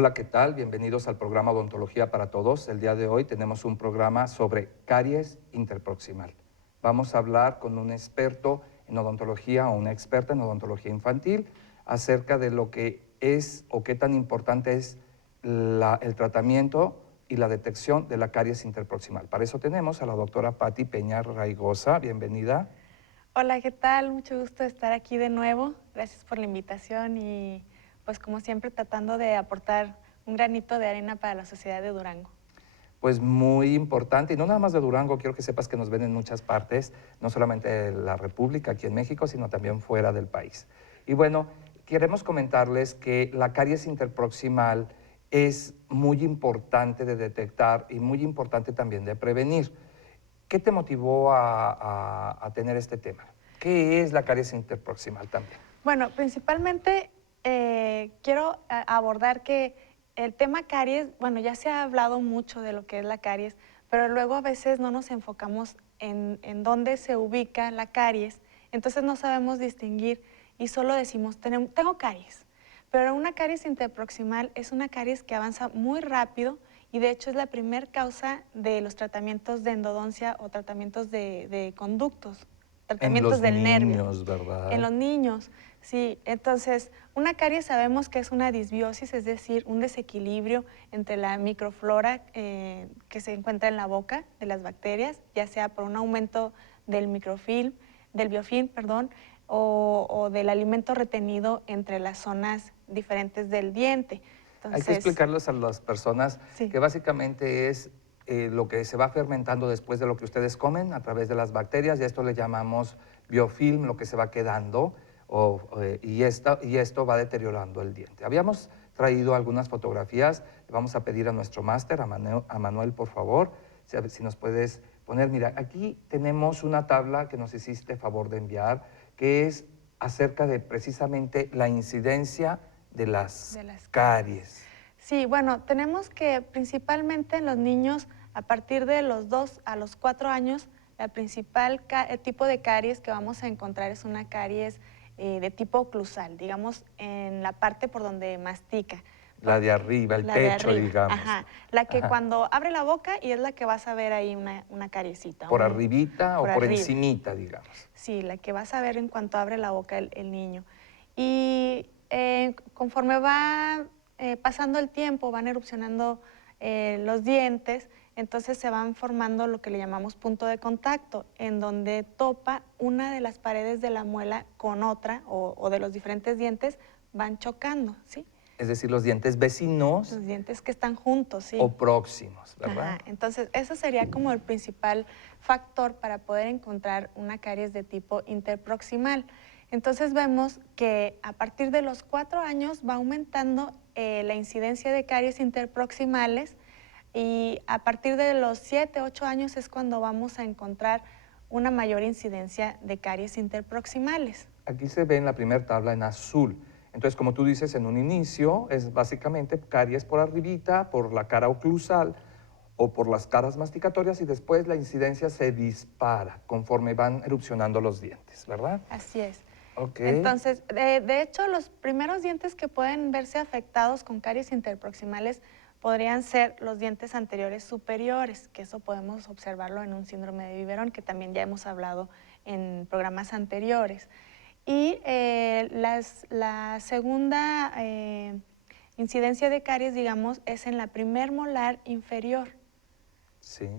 Hola, ¿qué tal? Bienvenidos al programa Odontología para Todos. El día de hoy tenemos un programa sobre caries interproximal. Vamos a hablar con un experto en odontología o una experta en odontología infantil acerca de lo que es o qué tan importante es el tratamiento y la detección de la caries interproximal. Para eso tenemos a la doctora Patti Peña Raigosa. Bienvenida. Hola, ¿qué tal? Mucho gusto estar aquí de nuevo. Gracias por la invitación y pues como siempre tratando de aportar un granito de arena para la sociedad de Durango. Pues muy importante, y no nada más de Durango, quiero que sepas que nos ven en muchas partes, no solamente de la República, aquí en México, sino también fuera del país. Y bueno, queremos comentarles que la caries interproximal es muy importante de detectar y muy importante también de prevenir. ¿Qué te motivó a tener este tema? ¿Qué es la caries interproximal también? Bueno, principalmente quiero abordar que el tema caries, bueno, ya se ha hablado mucho de lo que es la caries, pero luego a veces no nos enfocamos en dónde se ubica la caries, entonces no sabemos distinguir y solo decimos, tengo caries. Pero una caries interproximal es una caries que avanza muy rápido y de hecho es la primera causa de los tratamientos de endodoncia o tratamientos de conductos, En tratamientos los del nervio. niños, En ¿verdad? los niños, sí. Entonces, una caries sabemos que es una disbiosis, es decir, un desequilibrio entre la microflora que se encuentra en la boca de las bacterias, ya sea por un aumento del del biofilm, perdón, o del alimento retenido entre las zonas diferentes del diente. Hay que Entonces, explicarles a las personas sí. que básicamente es lo que se va fermentando después de lo que ustedes comen a través de las bacterias, y a esto le llamamos biofilm, lo que se va quedando, y esto va deteriorando el diente. Habíamos traído algunas fotografías, le vamos a pedir a nuestro máster, a Manuel, por favor, si nos puedes poner, mira, aquí tenemos una tabla que nos hiciste favor de enviar, que es acerca de precisamente la incidencia de las De las caries. caries. Sí, bueno, tenemos que principalmente en los niños, a partir de los 2 a los 4 años, la principal tipo de caries que vamos a encontrar es una caries de tipo oclusal, digamos, en la parte por donde mastica. La de arriba, el La de pecho, arriba, digamos. ajá. La que Ajá. cuando abre la boca y es la que vas a ver ahí una cariecita, ¿Por arribita por o por arriba. encimita, digamos? Sí, la que vas a ver en cuanto abre la boca el niño. Y conforme va pasando el tiempo, van erupcionando los dientes, entonces se van formando lo que le llamamos punto de contacto, en donde topa una de las paredes de la muela con otra, o de los diferentes dientes, van chocando, ¿sí? Es decir, los dientes vecinos Los dientes que están juntos, sí. o próximos, ¿verdad? Ajá, entonces eso sería como el principal factor para poder encontrar una caries de tipo interproximal. Entonces vemos que a partir de los 4 años va aumentando la incidencia de caries interproximales y a partir de los 7, 8 años es cuando vamos a encontrar una mayor incidencia de caries interproximales. Aquí se ve en la primera tabla en azul. Entonces, como tú dices, en un inicio es básicamente caries por arribita, por la cara oclusal o por las caras masticatorias, y después la incidencia se dispara conforme van erupcionando los dientes, ¿verdad? Así es. Ok. Entonces, de hecho, los primeros dientes que pueden verse afectados con caries interproximales podrían ser los dientes anteriores superiores, que eso podemos observarlo en un síndrome de biberón, que también ya hemos hablado en programas anteriores. Y la segunda incidencia de caries, digamos, es en la primer molar inferior. Sí.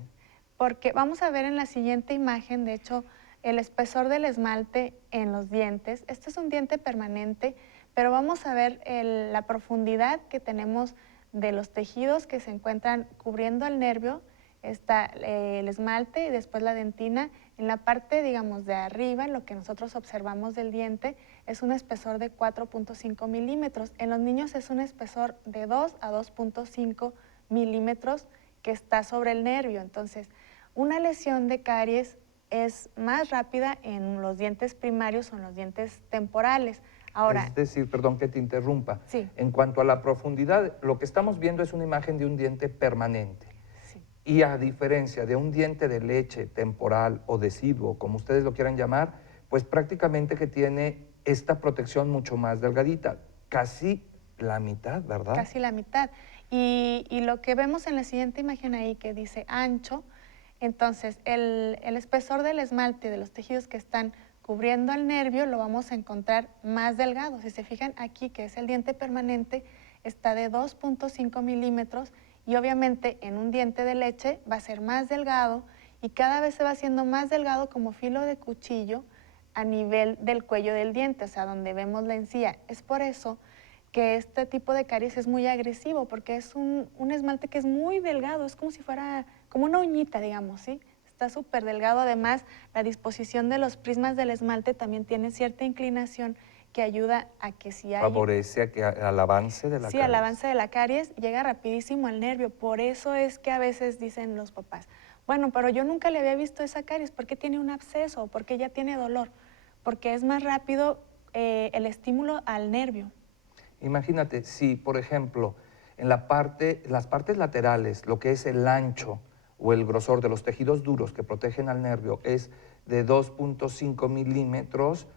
Porque vamos a ver en la siguiente imagen, de hecho, el espesor del esmalte en los dientes. Este es un diente permanente, pero vamos a ver la profundidad que tenemos de los tejidos que se encuentran cubriendo el nervio. Está el esmalte y después la dentina. En la parte, digamos, de arriba, lo que nosotros observamos del diente es un espesor de 4.5 milímetros. En los niños es un espesor de 2 a 2.5 milímetros que está sobre el nervio. Entonces, una lesión de caries es más rápida en los dientes primarios o en los dientes temporales. Ahora, Es decir, perdón que te interrumpa, sí, en cuanto a la profundidad, lo que estamos viendo es una imagen de un diente permanente. sí, Y a diferencia de un diente de leche temporal o deciduo, como ustedes lo quieran llamar, pues prácticamente que tiene esta protección mucho más delgadita, casi la mitad, ¿verdad? Casi la mitad. Y lo que vemos en la siguiente imagen ahí que dice ancho, entonces el espesor del esmalte de los tejidos que están cubriendo al nervio lo vamos a encontrar más delgado. Si se fijan aquí, que es el diente permanente, está de 2.5 milímetros y obviamente en un diente de leche va a ser más delgado y cada vez se va haciendo más delgado como filo de cuchillo a nivel del cuello del diente, o sea, donde vemos la encía. Es por eso que este tipo de caries es muy agresivo, porque es un esmalte que es muy delgado, es como si fuera, como una uñita, digamos, ¿sí? Está súper delgado. Además, la disposición de los prismas del esmalte también tiene cierta inclinación que ayuda a que si hay... Favorece a que, al avance de la Sí, al caries. avance de la caries llega rapidísimo al nervio. Por eso es que a veces dicen los papás, bueno, pero yo nunca le había visto esa caries, ¿por qué tiene un absceso? ¿Por qué ya tiene dolor? Porque es más rápido el estímulo al nervio. Imagínate, si por ejemplo, en las partes laterales, lo que es el ancho o el grosor de los tejidos duros que protegen al nervio es de 2.5 milímetros,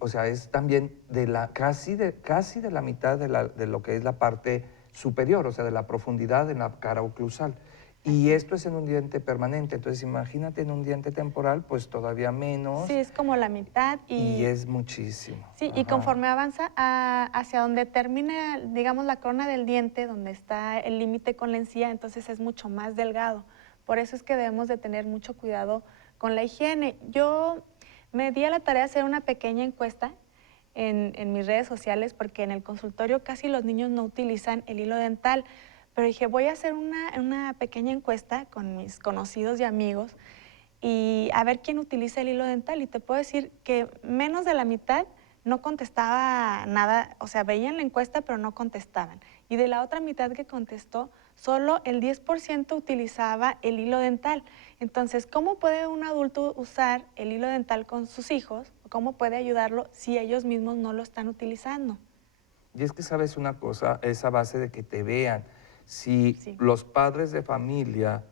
o sea, es también casi de la mitad de lo que es la parte superior, o sea, de la profundidad en la cara oclusal. Y esto es en un diente permanente, entonces imagínate en un diente temporal, pues todavía menos, Sí, es como la mitad y es muchísimo. sí, y Ajá. conforme avanza hacia donde termina, digamos, la corona del diente, donde está el límite con la encía, entonces es mucho más delgado. Por eso es que debemos de tener mucho cuidado con la higiene. Yo me di a la tarea de hacer una pequeña encuesta en mis redes sociales, porque en el consultorio casi los niños no utilizan el hilo dental, pero dije, voy a hacer una pequeña encuesta con mis conocidos y amigos y a ver quién utiliza el hilo dental. Y te puedo decir que menos de la mitad no contestaba nada, o sea, veían la encuesta pero no contestaban. Y de la otra mitad que contestó, solo el 10% utilizaba el hilo dental. Entonces, ¿cómo puede un adulto usar el hilo dental con sus hijos? ¿Cómo puede ayudarlo si ellos mismos no lo están utilizando? Y es que sabes una cosa, es a base de que te vean. Si Sí. los padres de familia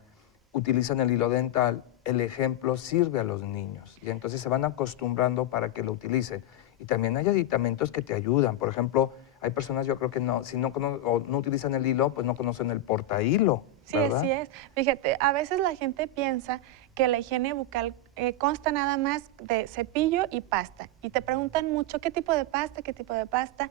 utilizan el hilo dental, el ejemplo sirve a los niños y entonces se van acostumbrando para que lo utilicen. Y también hay aditamentos que te ayudan. Por ejemplo, hay personas, yo creo que no, si no, o no utilizan el hilo, pues no conocen el portahilo, Sí, así ¿verdad? es. Fíjate, a veces la gente piensa que la higiene bucal consta nada más de cepillo y pasta. Y te preguntan mucho qué tipo de pasta, qué tipo de pasta.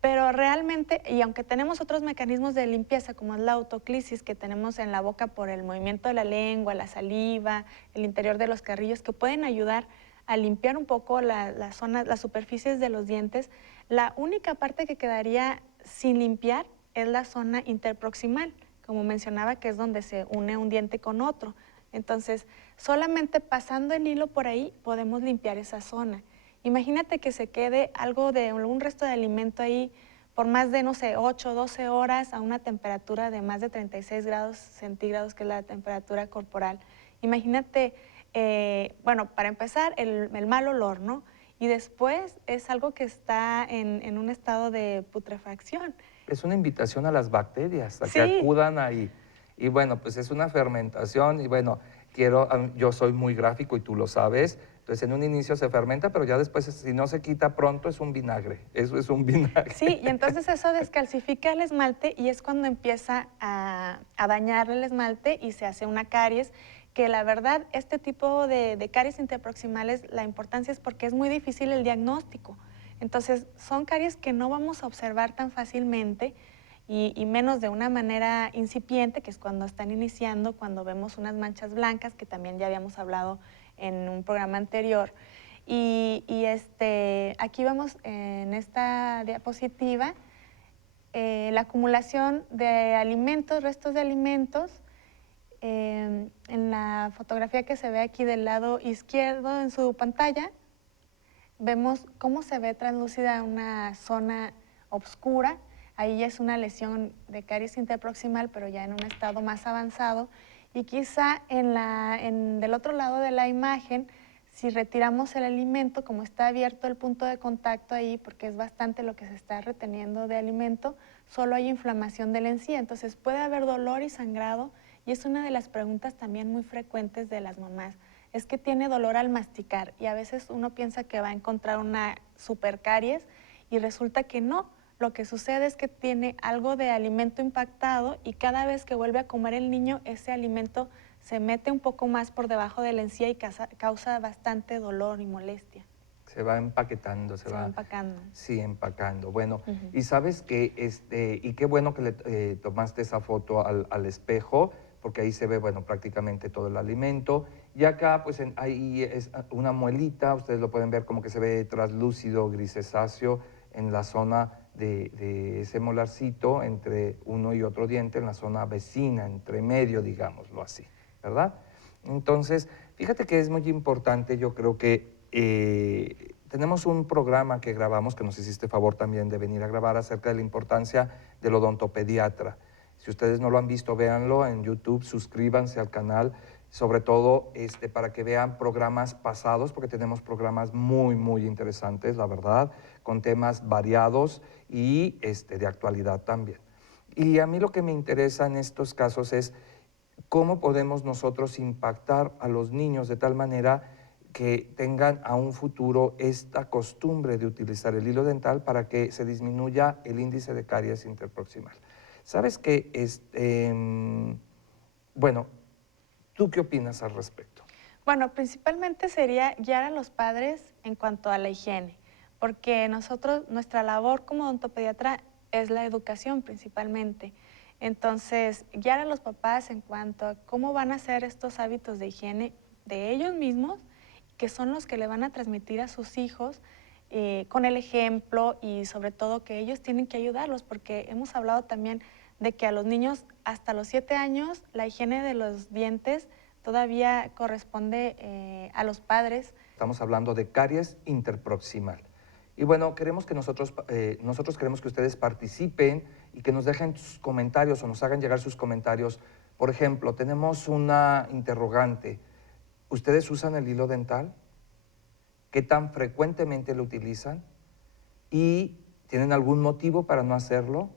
Pero realmente, y aunque tenemos otros mecanismos de limpieza, como es la autoclisis que tenemos en la boca por el movimiento de la lengua, la saliva, el interior de los carrillos, que pueden ayudar a limpiar un poco las zonas, las superficies de los dientes, la única parte que quedaría sin limpiar es la zona interproximal, como mencionaba, que es donde se une un diente con otro. Entonces, solamente pasando el hilo por ahí podemos limpiar esa zona. Imagínate que se quede algo de algún resto de alimento ahí por más de, no sé, 8 o 12 horas a una temperatura de más de 36 grados centígrados, que es la temperatura corporal. Imagínate, bueno, para empezar, el mal olor, ¿no? Y después es algo que está en un estado de putrefacción. Es una invitación a las bacterias, a que Sí, acudan ahí. Y bueno, pues es una fermentación y bueno, yo soy muy gráfico y tú lo sabes, entonces en un inicio se fermenta, pero ya después si no se quita pronto es un vinagre, eso es un vinagre. sí, y entonces eso descalcifica el esmalte y es cuando empieza a dañar el esmalte y se hace una caries, que la verdad este tipo de caries interproximales, la importancia es porque es muy difícil el diagnóstico. Entonces son caries que no vamos a observar tan fácilmente y menos de una manera incipiente, que es cuando están iniciando, cuando vemos unas manchas blancas, que también ya habíamos hablado en un programa anterior. Aquí vemos en esta diapositiva la acumulación de alimentos, restos de alimentos. En la fotografía que se ve aquí del lado izquierdo en su pantalla, vemos cómo se ve translúcida una zona oscura. Ahí ya es una lesión de caries interproximal, pero ya en un estado más avanzado. Y quizá del otro lado de la imagen, si retiramos el alimento, como está abierto el punto de contacto ahí, porque es bastante lo que se está reteniendo de alimento, solo hay inflamación de la encía. Entonces puede haber dolor y sangrado, y es una de las preguntas también muy frecuentes de las mamás. Es que tiene dolor al masticar y a veces uno piensa que va a encontrar una supercaries y resulta que no. lo que sucede es que tiene algo de alimento impactado y cada vez que vuelve a comer el niño, ese alimento se mete un poco más por debajo de la encía y causa bastante dolor y molestia. Se va empaquetando, Se va empacando. Sí, empacando. Bueno, Ujú. y sabes que, y qué bueno que le tomaste esa foto al espejo, porque ahí se ve, bueno, prácticamente todo el alimento. Y acá, pues, ahí es una muelita, ustedes lo pueden ver como que se ve traslúcido, grisesáceo, en la zona de ese molarcito, entre uno y otro diente, en la zona vecina, entre medio, digámoslo así, ¿verdad? Entonces, fíjate que es muy importante, yo creo que tenemos un programa que grabamos, que nos hiciste favor también de venir a grabar, acerca de la importancia del odontopediatra. Si ustedes no lo han visto, véanlo en YouTube, suscríbanse al canal, sobre todo para que vean programas pasados, porque tenemos programas muy, muy interesantes, la verdad, con temas variados y de actualidad también. Y a mí lo que me interesa en estos casos es cómo podemos nosotros impactar a los niños de tal manera que tengan a un futuro esta costumbre de utilizar el hilo dental para que se disminuya el índice de caries interproximal. ¿Sabes qué? Bueno, ¿tú qué opinas al respecto? Bueno, principalmente sería guiar a los padres en cuanto a la higiene, porque nosotros, nuestra labor como odontopediatra es la educación principalmente. Entonces, guiar a los papás en cuanto a cómo van a hacer estos hábitos de higiene de ellos mismos, que son los que le van a transmitir a sus hijos con el ejemplo y sobre todo que ellos tienen que ayudarlos, porque hemos hablado también de que a los niños hasta los 7 años la higiene de los dientes todavía corresponde a los padres. Estamos hablando de caries interproximal. Y bueno, queremos que nosotros queremos que ustedes participen y que nos dejen sus comentarios o nos hagan llegar sus comentarios. Por ejemplo, tenemos una interrogante. ¿Ustedes usan el hilo dental? ¿Qué tan frecuentemente lo utilizan? ¿Y tienen algún motivo para no hacerlo?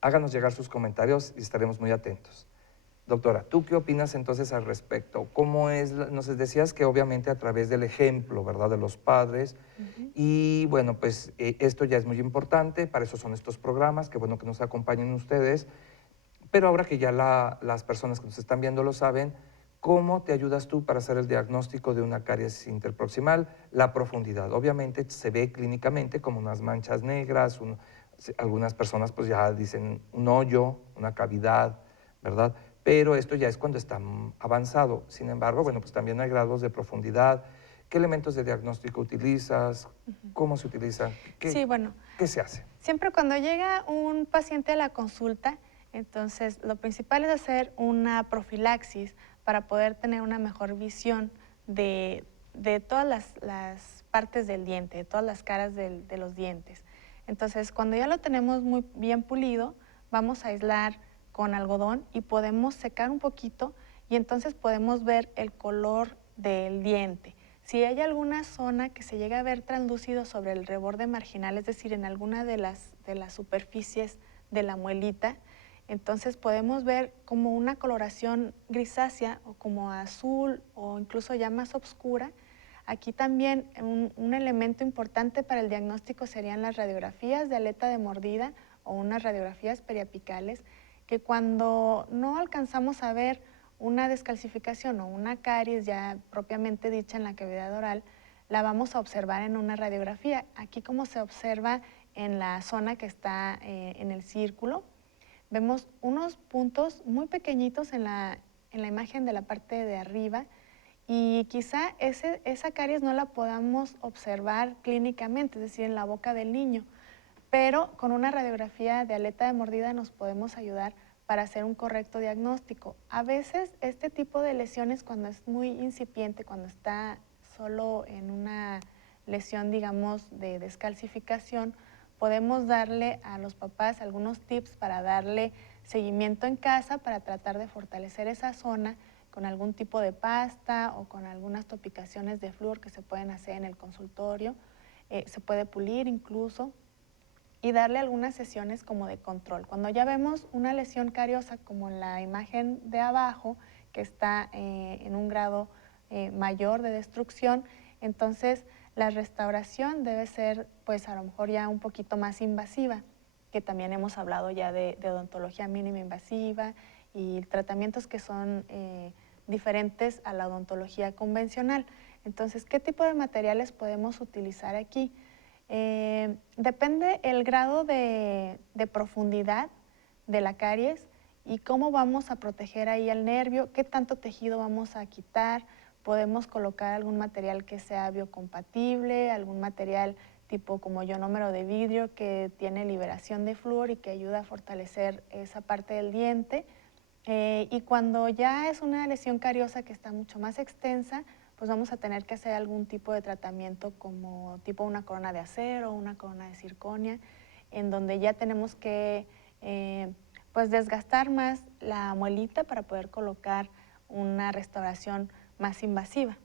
Háganos llegar sus comentarios y estaremos muy atentos. Doctora, ¿tú qué opinas entonces al respecto? ¿Cómo es? Nos decías que obviamente a través del ejemplo, ¿verdad?, de los padres. Y bueno, pues esto ya es muy importante, para eso son estos programas, qué bueno que nos acompañen ustedes. Pero ahora que ya las personas que nos están viendo lo saben, ¿cómo te ayudas tú para hacer el diagnóstico de una caries interproximal? La profundidad, obviamente se ve clínicamente como unas manchas negras, algunas personas pues ya dicen un hoyo, una cavidad, ¿verdad? Pero esto ya es cuando está avanzado. Sin embargo, bueno, pues también hay grados de profundidad. ¿Qué elementos de diagnóstico utilizas? ¿Cómo se utilizan? Sí, bueno, ¿Qué se hace? siempre cuando llega un paciente a la consulta, entonces lo principal es hacer una profilaxis para poder tener una mejor visión de todas las partes del diente, de todas las caras de los dientes. Entonces, cuando ya lo tenemos muy bien pulido, vamos a aislar con algodón y podemos secar un poquito y entonces podemos ver el color del diente. Si hay alguna zona que se llega a ver translúcido sobre el reborde marginal, es decir, en alguna de las superficies de la muelita, entonces podemos ver como una coloración grisácea o como azul o incluso ya más oscura. Aquí también un elemento importante para el diagnóstico serían las radiografías de aleta de mordida o unas radiografías periapicales, que cuando no alcanzamos a ver una descalcificación o una caries ya propiamente dicha en la cavidad oral, la vamos a observar en una radiografía. Aquí como se observa en la zona que está en el círculo, vemos unos puntos muy pequeñitos en la imagen de la parte de arriba y quizá esa caries no la podamos observar clínicamente, es decir, en la boca del niño, pero con una radiografía de aleta de mordida nos podemos ayudar para hacer un correcto diagnóstico. A veces este tipo de lesiones, cuando es muy incipiente, cuando está solo en una lesión, digamos, de descalcificación, podemos darle a los papás algunos tips para darle seguimiento en casa, para tratar de fortalecer esa zona con algún tipo de pasta o con algunas topicaciones de flúor que se pueden hacer en el consultorio. Se puede pulir incluso y darle algunas sesiones como de control. Cuando ya vemos una lesión cariosa como en la imagen de abajo, que está en un grado mayor de destrucción, entonces La restauración debe ser, pues a lo mejor ya un poquito más invasiva, que también hemos hablado ya de odontología mínima invasiva y tratamientos que son diferentes a la odontología convencional. Entonces, ¿qué tipo de materiales podemos utilizar aquí? Depende el grado de profundidad de la caries y cómo vamos a proteger ahí el nervio, qué tanto tejido vamos a quitar. Podemos colocar algún material que sea biocompatible, algún material tipo como ionómero de vidrio que tiene liberación de flúor y que ayuda a fortalecer esa parte del diente. Y cuando ya es una lesión cariosa que está mucho más extensa, pues vamos a tener que hacer algún tipo de tratamiento como tipo una corona de acero o una corona de circonia, en donde ya tenemos que pues desgastar más la muelita para poder colocar una restauración más invasiva.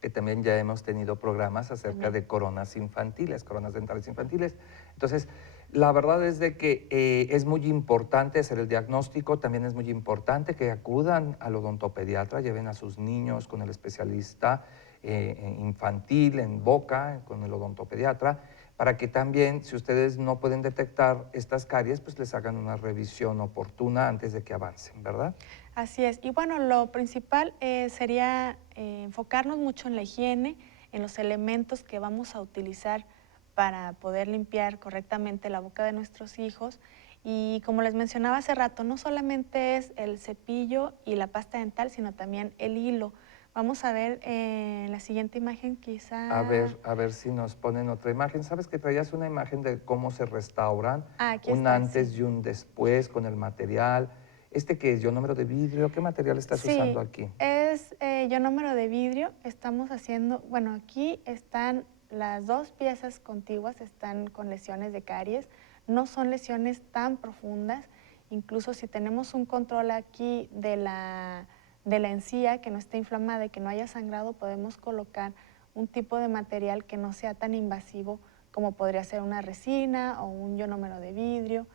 Que también ya hemos tenido programas acerca También. de coronas infantiles, coronas dentales infantiles. Entonces, la verdad es de que es muy importante hacer el diagnóstico, también es muy importante que acudan al odontopediatra, lleven a sus niños con el especialista infantil en boca, con el odontopediatra, para que también, si ustedes no pueden detectar estas caries, pues les hagan una revisión oportuna antes de que avancen, ¿verdad? Así es. Y bueno, lo principal sería enfocarnos mucho en la higiene, en los elementos que vamos a utilizar para poder limpiar correctamente la boca de nuestros hijos. Y como les mencionaba hace rato, no solamente es el cepillo y la pasta dental, sino también el hilo. Vamos a ver en la siguiente imagen quizá... A ver si nos ponen otra imagen. ¿Sabes que traías una imagen de cómo se restauran? Ah, aquí Un está, antes sí. y un después con el material. ¿Este qué es? ¿Ionómero de vidrio? ¿Qué material estás usando Sí, aquí? es ionómero de vidrio. Estamos haciendo, bueno, aquí están las dos piezas contiguas, están con lesiones de caries. No son lesiones tan profundas. Incluso si tenemos un control aquí de la encía que no esté inflamada y que no haya sangrado, podemos colocar un tipo de material que no sea tan invasivo como podría ser una resina o un ionómero de vidrio.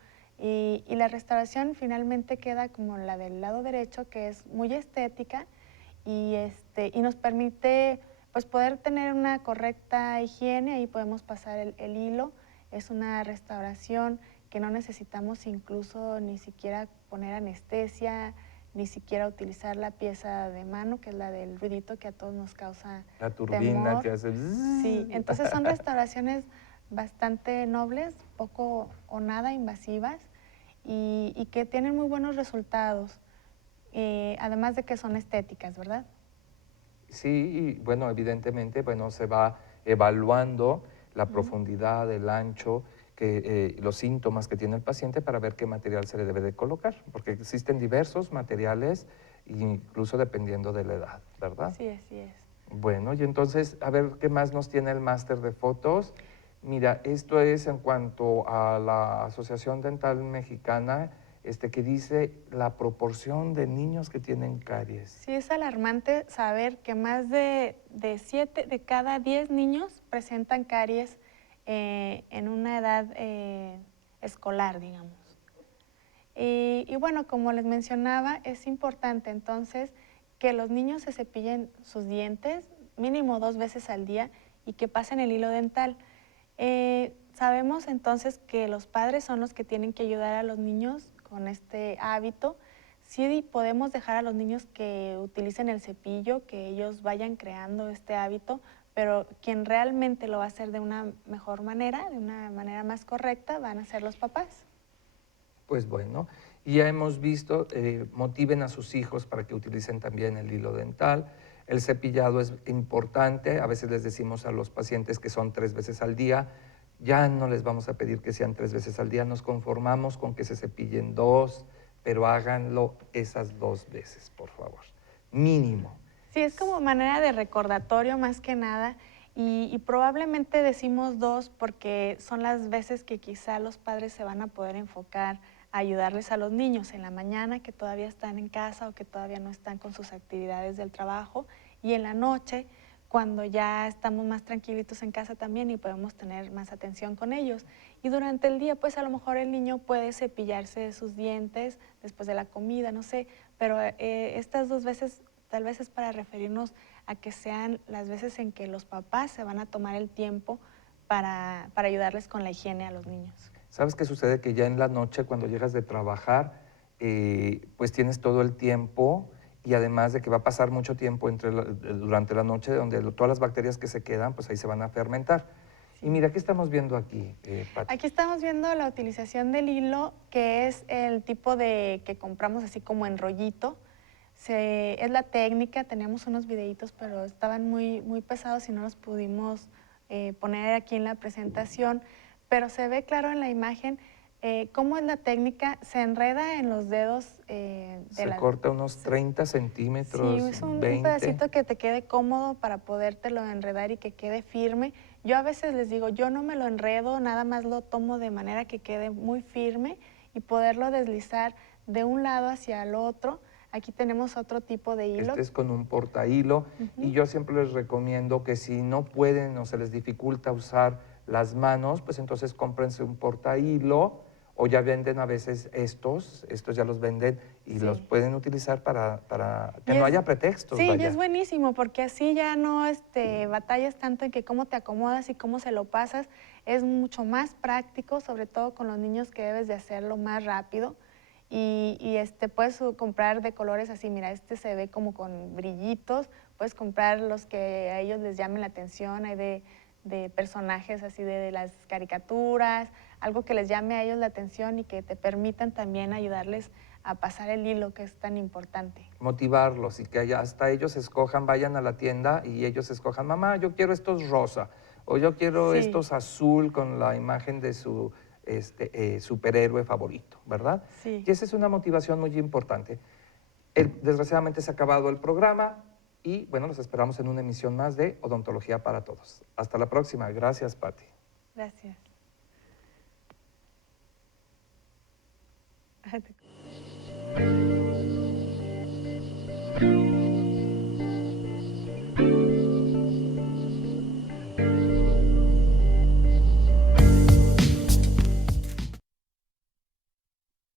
Y la restauración finalmente queda como la del lado derecho, que es muy estética y nos permite pues, poder tener una correcta higiene. Ahí podemos pasar el hilo. Es una restauración que no necesitamos incluso ni siquiera poner anestesia, ni siquiera utilizar la pieza de mano, que es la del ruidito que a todos nos causa La turbina temor. que hace... Sí, bzzz. entonces son restauraciones bastante nobles, poco o nada invasivas y que tienen muy buenos resultados, además de que son estéticas, ¿verdad? Sí, y bueno, evidentemente, bueno, se va evaluando la Ujú. profundidad, el ancho, los síntomas que tiene el paciente para ver qué material se le debe de colocar, porque existen diversos materiales, incluso dependiendo de la edad, ¿verdad? Sí, así es. Bueno, y entonces, a ver qué más nos tiene el máster de fotos. Mira, esto es en cuanto a la Asociación Dental Mexicana, que dice la proporción de niños que tienen caries. Sí, es alarmante saber que más de 7 de cada 10 niños presentan caries en una edad escolar, digamos. Y bueno, como les mencionaba, es importante entonces que los niños se cepillen sus dientes mínimo 2 veces al día y que pasen el hilo dental. Sabemos entonces que los padres son los que tienen que ayudar a los niños con este hábito. Sí podemos dejar a los niños que utilicen el cepillo, que ellos vayan creando este hábito, pero quien realmente lo va a hacer de una mejor manera, de una manera más correcta, van a ser los papás. Pues bueno, y ya hemos visto, motiven a sus hijos para que utilicen también el hilo dental. El cepillado es importante, a veces les decimos a los pacientes que son 3 veces al día, ya no les vamos a pedir que sean 3 veces al día, nos conformamos con que se cepillen 2, pero háganlo esas 2 veces, por favor, mínimo. Sí, es como manera de recordatorio más que nada y probablemente decimos 2 porque son las veces que quizá los padres se van a poder enfocar a ayudarles a los niños en la mañana que todavía están en casa o que todavía no están con sus actividades del trabajo y en la noche cuando ya estamos más tranquilitos en casa también y podemos tener más atención con ellos. Y durante el día, pues a lo mejor el niño puede cepillarse sus dientes después de la comida, no sé, pero estas 2 veces tal vez es para referirnos a que sean las veces en que los papás se van a tomar el tiempo para ayudarles con la higiene a los niños. ¿Sabes qué sucede? Que ya en la noche, cuando llegas de trabajar, pues tienes todo el tiempo y además de que va a pasar mucho tiempo durante la noche, donde todas las bacterias que se quedan, pues ahí se van a fermentar. Y mira, ¿qué estamos viendo aquí, Pati? Aquí estamos viendo la utilización del hilo, que es el tipo de que compramos así como en rollito. Es la técnica, teníamos unos videitos, pero estaban muy pesados y no los pudimos poner aquí en la presentación, pero se ve claro en la imagen cómo es la técnica, se enreda en los dedos Se corta unos 30 centímetros, Sí, es un 20. pedacito que te quede cómodo para podértelo enredar y que quede firme. Yo a veces les digo, yo no me lo enredo, nada más lo tomo de manera que quede muy firme y poderlo deslizar de un lado hacia el otro. Aquí tenemos otro tipo de hilo. Este es con un portahilo y yo siempre les recomiendo que si no pueden o se les dificulta usar las manos, pues entonces cómprense un portahilo o ya venden a veces estos ya los venden y Sí. los pueden utilizar para que Y no es- haya pretextos, Sí, y vaya. es buenísimo porque así ya no batallas tanto en que cómo te acomodas y cómo se lo pasas. Es mucho más práctico, sobre todo con los niños que debes de hacerlo más rápido. Puedes comprar de colores así, mira, este se ve como con brillitos, puedes comprar los que a ellos les llamen la atención, hay de personajes así de las caricaturas, algo que les llame a ellos la atención y que te permitan también ayudarles a pasar el hilo, que es tan importante. Motivarlos y que hasta ellos escojan, vayan a la tienda y ellos escojan, mamá, yo quiero estos rosa o yo quiero Sí. estos azul con la imagen de su superhéroe favorito, ¿verdad? Sí. Y esa es una motivación muy importante. Desgraciadamente se ha acabado el programa y bueno, los esperamos en una emisión más de Odontología para Todos. Hasta la próxima. Gracias, Pati. Gracias.